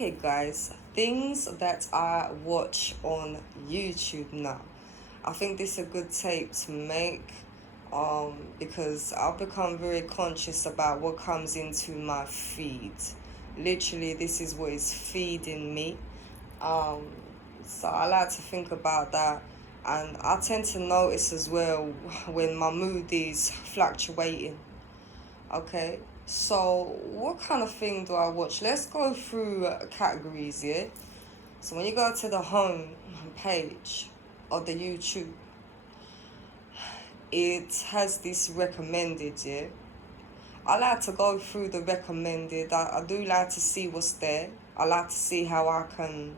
Okay, guys, things that I watch on YouTube now. I think this is a good tape to make because I've become very conscious about what comes into my feed. Literally, this is what is feeding me. Um, so I like to think about that. And I tend to notice as well when my mood is fluctuating. Okay, so what kind of thing do I watch? Let's go through categories, yeah? So when you go to the home page of the YouTube, it has this recommended, yeah? I like to go through the recommended. I do like to see what's there. I like to see how I can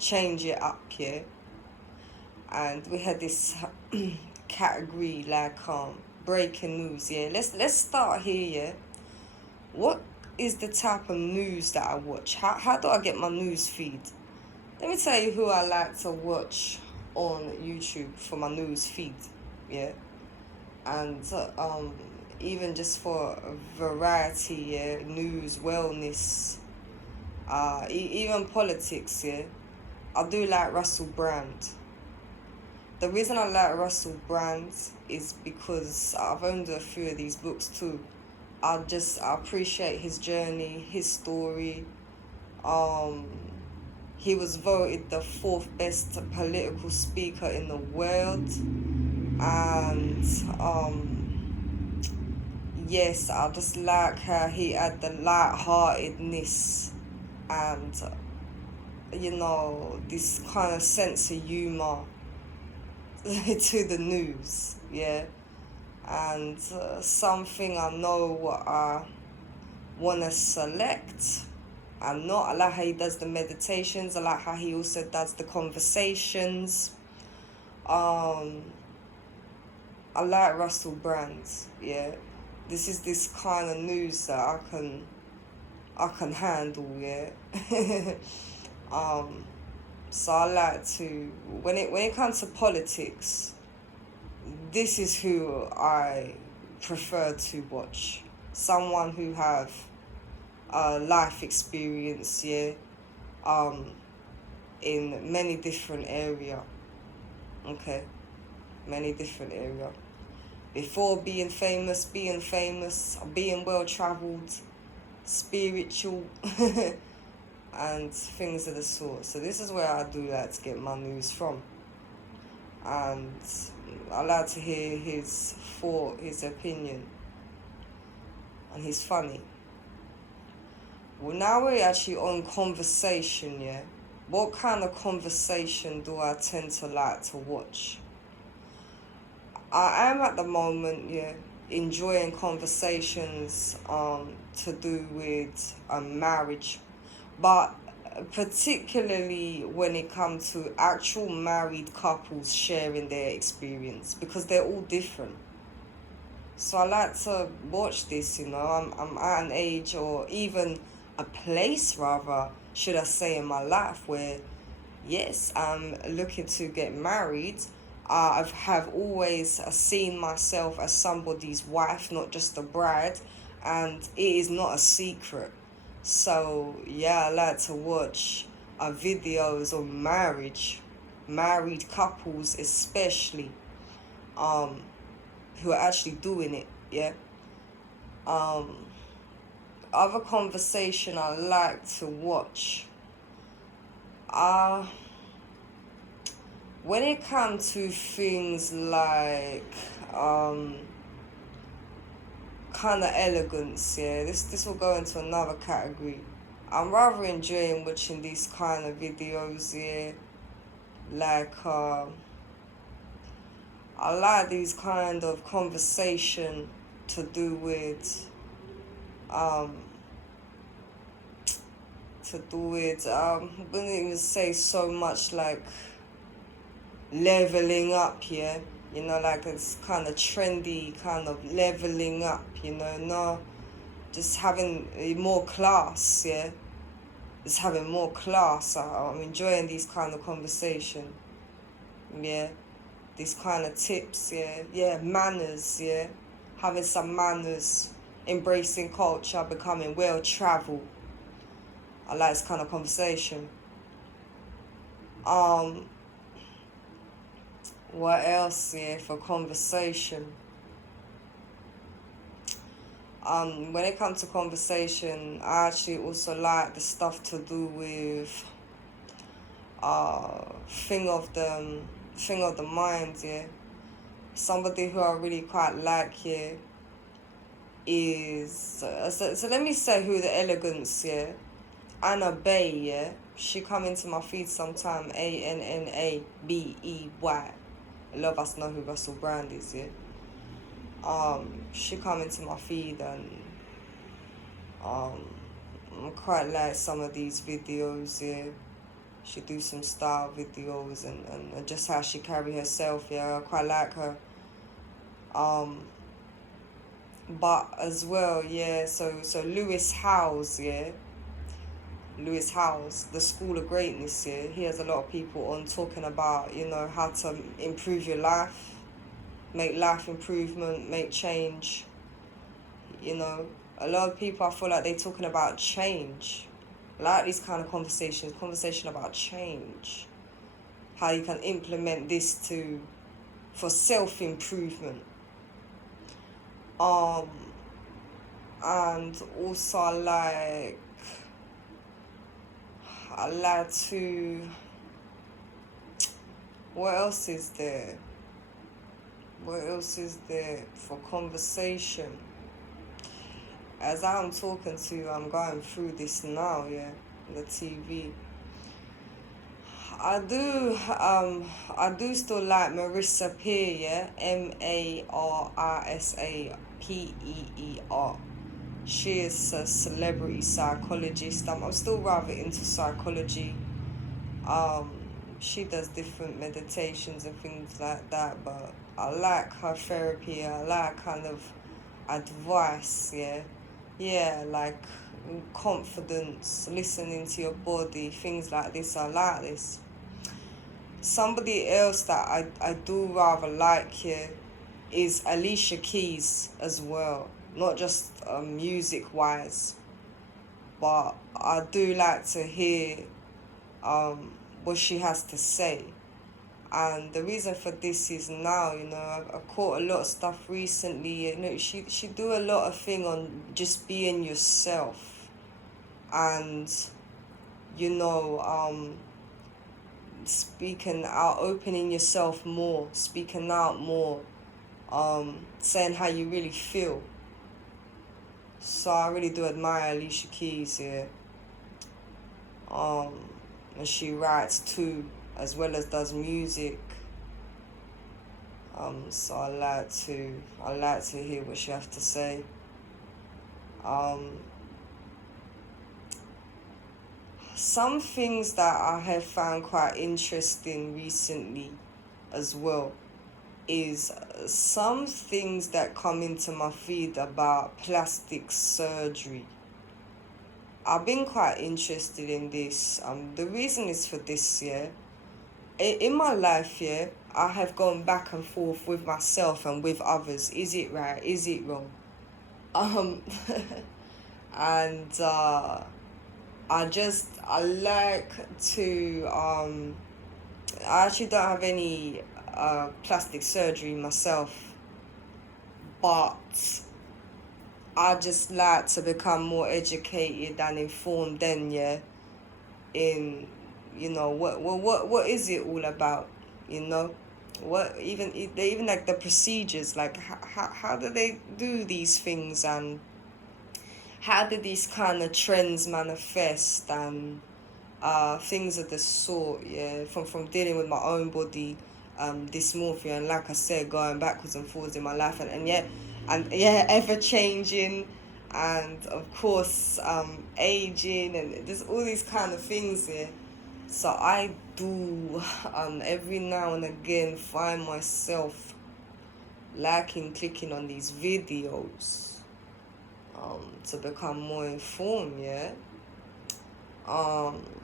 change it up, yeah? And we had this category like breaking news, yeah? Let's start here, yeah? What is the type of news that I watch? How do I get my news feed? Let me tell you who I like to watch on YouTube for my news feed, yeah? And even just for variety, yeah? News, wellness, even politics, yeah? I do like Russell Brand. The reason I like Russell Brand is because I've owned a few of these books too. I appreciate his journey, his story. He was voted the 4th best political speaker in the world. And yes, I just like how he had the lightheartedness and, this kind of sense of humor to the news, yeah? And something I know what I want to select. I like how he does the meditations. I like how he also does the conversations. I like Russell Brand, yeah. This is this kind of news that I can handle, yeah. So I like to when it comes to politics, this is who I prefer to watch. Someone who have life experience, yeah, in many different area. Okay, many different area. Before being famous, being well traveled, spiritual, and things of the sort. So this is where I do like to get my news from. And I like to hear his thought, his opinion. And he's funny. Well, now we're actually on conversation, yeah? What kind of conversation do I tend to like to watch? I am at the moment, yeah, enjoying conversations to do with marriage. But particularly when it comes to actual married couples sharing their experience, because they're all different. So I like to watch this, I'm at an age, or even a place rather, should I say, in my life where, yes, I'm looking to get married. I have always seen myself as somebody's wife, not just a bride, and it is not a secret. So yeah, I like to watch videos on married couples especially, who are actually doing it, yeah. Other conversation I like to watch. When it comes to things like kind of elegance, yeah, this will go into another category. I'm rather enjoying watching these kind of videos, yeah. Like I like these kind of conversation to do with I wouldn't even say so much like leveling up, yeah. Like it's kind of trendy, kind of leveling up, no, just having more class, yeah. Just having more class. I'm enjoying these kind of conversation, yeah. These kind of tips, yeah, manners, yeah. Having some manners, embracing culture, becoming well traveled. I like this kind of conversation. What else, yeah, for conversation? When it comes to conversation, I actually also like the stuff to do with thing of the mind, yeah. Somebody who I really quite like, yeah, is so let me say who the Elegance, yeah. Anna Bay, yeah. She come into my feed sometime. ANNABEY. A lot of us know who Russell Brand is, yeah. She come into my feed, and I quite like some of these videos, yeah. She do some style videos, and just how she carry herself, yeah. I quite like her. But as well, yeah. So Lewis Howes, yeah. Lewis Howes, the School of Greatness, yeah. He has a lot of people on talking about, you know, how to improve your life, make life improvement, make change. You know, a lot of people, I feel like they're talking about change. I like these kind of conversation about change. How you can implement this for self-improvement. And also I like to, what else is there for conversation? As I'm talking to you, I'm going through this now, yeah, the TV. I do still like Marissa Pierre, yeah, MARISSAPEER. She is a celebrity psychologist. I'm still rather into psychology. She does different meditations and things like that, but I like her therapy. I like kind of advice, yeah. Yeah, like confidence, listening to your body, things like this. I like this. Somebody else that I do rather like here is Alicia Keys as well. Not just music-wise, but I do like to hear what she has to say. And the reason for this is now, you know, I've caught a lot of stuff recently. You know, she do a lot of thing on just being yourself, and you know, speaking out, opening yourself more, speaking out more, saying how you really feel. So I really do admire Alicia Keys here. And she writes too, as well as does music. So I like to hear what she has to say. Some things that I have found quite interesting recently as well is some things that come into my feed about plastic surgery. I've been quite interested in this. The reason is for this, yeah. In my life, yeah, I have gone back and forth with myself and with others. Is it right? Is it wrong? And I like to I actually don't have any plastic surgery myself, but I just like to become more educated and informed then, yeah, in, you know, what is it all about, you know? What even like the procedures, like how do they do these things, and how do these kind of trends manifest, and things of the sort, yeah, from dealing with my own body dysmorphia, and like I said, going backwards and forwards in my life, and ever changing, and of course aging, and there's all these kind of things here. So I do every now and again find myself clicking on these videos to become more informed, yeah.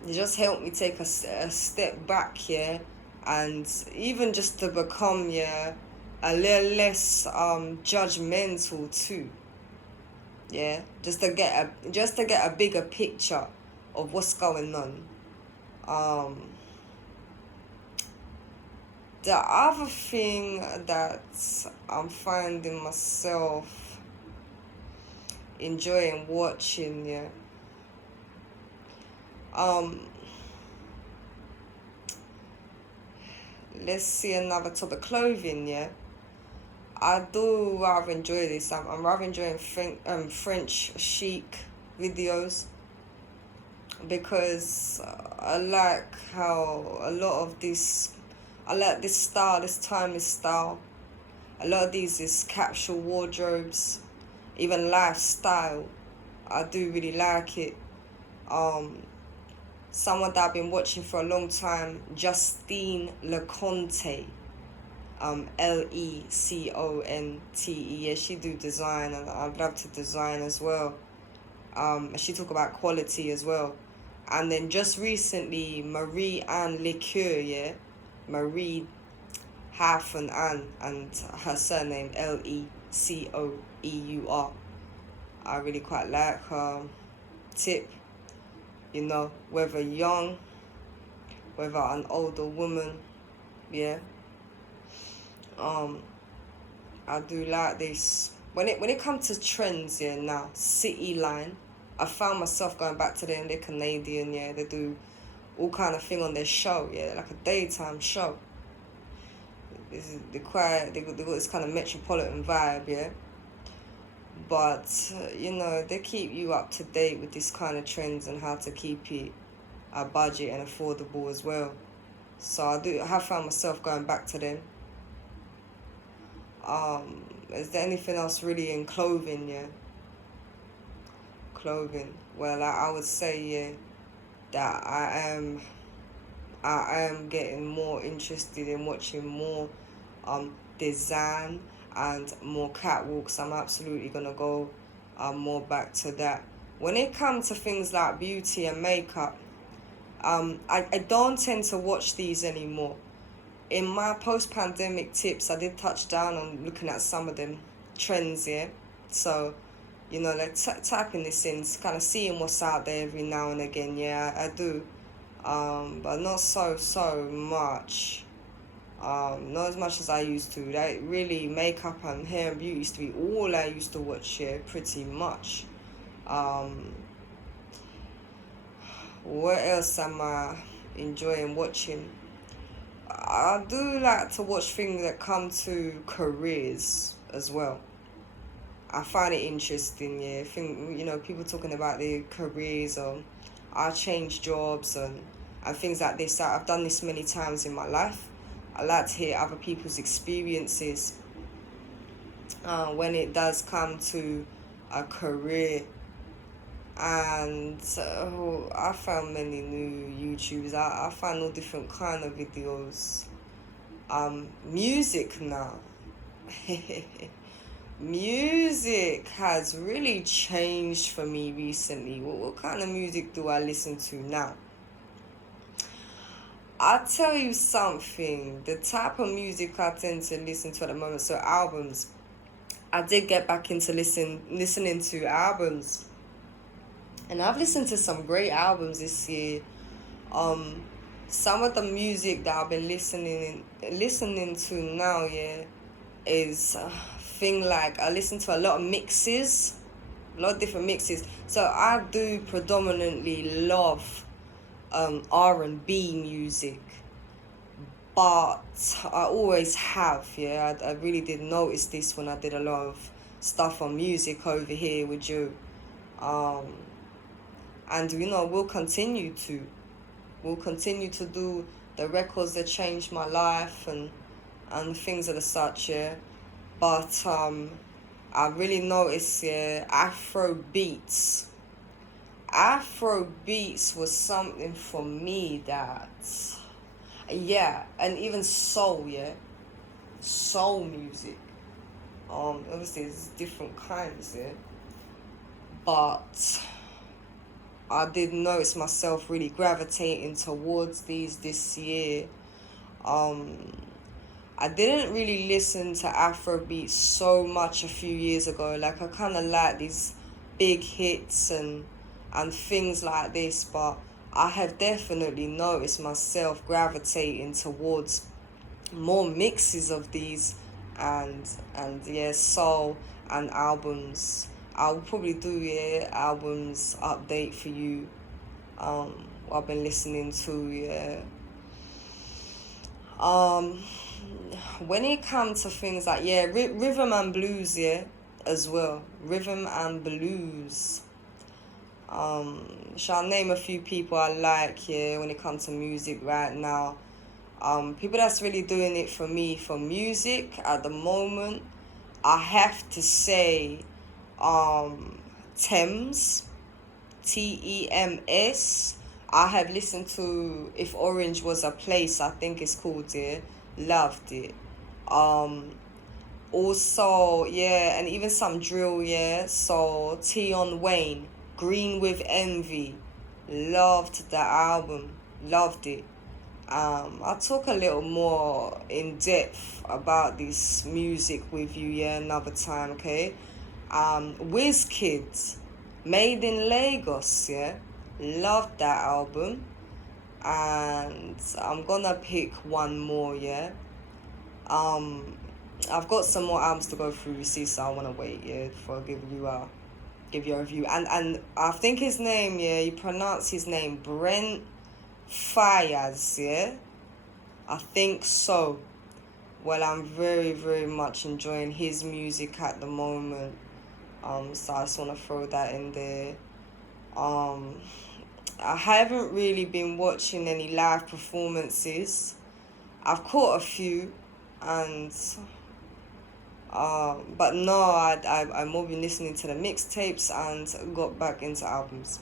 It just helped me take a step back, yeah, and even just to become, yeah, a little less judgmental too, yeah, just to get a bigger picture of what's going on. The other thing that I'm finding myself enjoying watching, yeah. Let's see another topic. Clothing, yeah. I do rather enjoy this. I'm rather enjoying French chic videos, because I like how a lot of this, I like this style, this timeless style. A lot of these is capsule wardrobes, even lifestyle. I do really like it. Someone that I've been watching for a long time, Justine Leconte. Leconte. Yeah, she do design, and I'd love to design as well. She talk about quality as well. And then just recently, Marie-Anne Liqueur, yeah, Marie hyphen Anne, and her surname Lecoeur. I really quite like her. Tip, you know, whether young, whether an older woman, yeah. I do like this. When it comes to trends, yeah, now, City Line, I found myself going back to them. They're Canadian, yeah. They do all kind of thing on their show, yeah, like a daytime show. They got this kind of metropolitan vibe, yeah. But you know, they keep you up to date with this kind of trends and how to keep it a budget and affordable as well. So I have found myself going back to them. Is there anything else really in clothing, yeah? Clothing. Well, I would say, yeah, that I am getting more interested in watching more design and more catwalks. I'm absolutely gonna go more back to that. When it comes to things like beauty and makeup, I don't tend to watch these anymore. In my post-pandemic tips, I did touch down on looking at some of them trends, yeah. So, you know, like typing this in, kind of seeing what's out there every now and again, yeah, I do. But not so much. Not as much as I used to. Like, really, makeup and hair and beauty used to be all I used to watch, yeah, pretty much. What else am I enjoying watching? I do like to watch things that come to careers as well. I find it interesting, yeah. You know, people talking about their careers, or I change jobs and things like this. I've done this many times in my life. I like to hear other people's experiences when it does come to a career. And I found many new YouTubers. I find all different kind of videos. Music now. Music has really changed for me recently. What kind of music do I listen to now? I'll tell you something. The type of music I tend to listen to at the moment, so albums. I did get back into listening to albums. And I've listened to some great albums this year. Some of the music that I've been listening to now, yeah, is thing like I listen to a lot of mixes, a lot of different mixes. So I do predominantly love R&B music, but I always have, yeah. I really did notice this when I did a lot of stuff on music over here with you. And, you know, we'll continue to do the records that changed my life and things of the such, yeah. But I really noticed, yeah, Afro beats was something for me that, yeah, and even soul, yeah, soul music. Obviously there's different kinds, yeah, but I did notice myself really gravitating towards these this year. I didn't really listen to Afrobeat so much a few years ago. Like, I kind of like these big hits and and things like this, but I have definitely noticed myself gravitating towards more mixes of these and yeah, soul and albums. I'll probably do albums update for you. I've been listening to, when it comes to things like rhythm and blues, as well, rhythm and blues. Shall I name a few people I like when it comes to music right now? People that's really doing it for me for music at the moment, I have to say Thames, Tems. I have listened to If Orange Was a Place, I think it's called it. Loved it. Also, and even some drill, so Tion Wayne, Green with Envy. Loved that album. Loved it. I'll talk a little more in depth about this music with you, another time, okay? Wizkid, Made in Lagos, loved that album. And I'm gonna pick one more, I've got some more albums to go through, you see, so I wanna wait, before I give you a review. And I think his name, you pronounce his name Brent Fayaz, I think so. Well, I'm very, very much enjoying his music at the moment. So I just want to throw that in there. I haven't really been watching any live performances. I've caught a few, and but no, I've more been listening to the mixtapes and got back into albums.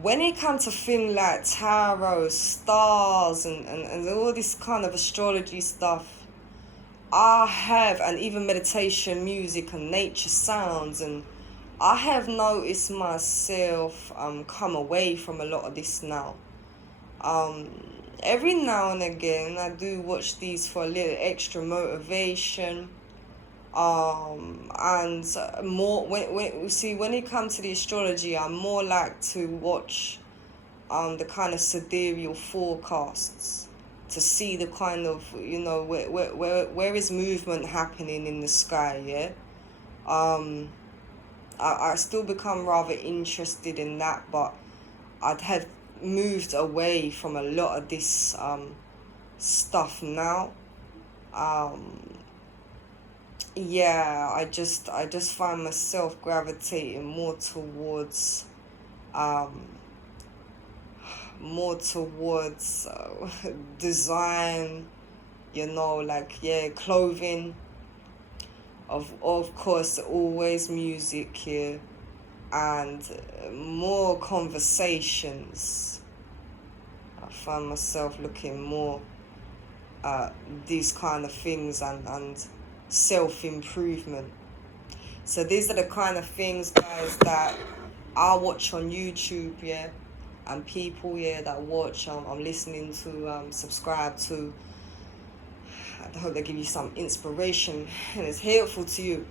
When it comes to things like tarot, stars, and all this kind of astrology stuff, I have, and even meditation music and nature sounds, and I have noticed myself come away from a lot of this now. Every now and again, I do watch these for a little extra motivation. And more when it comes to the astrology, I'm more like to watch the kind of sidereal forecasts to see the kind of, where is movement happening in the sky. I still become rather interested in that, but I'd have moved away from a lot of this stuff now. I just find myself gravitating more towards design, clothing, of course, always music here, and more conversations. I find myself looking more at these kind of things and self-improvement. So these are the kind of things, guys, that I watch on YouTube, and people, that watch, I'm listening to, subscribe to. I hope they give you some inspiration and it's helpful to you.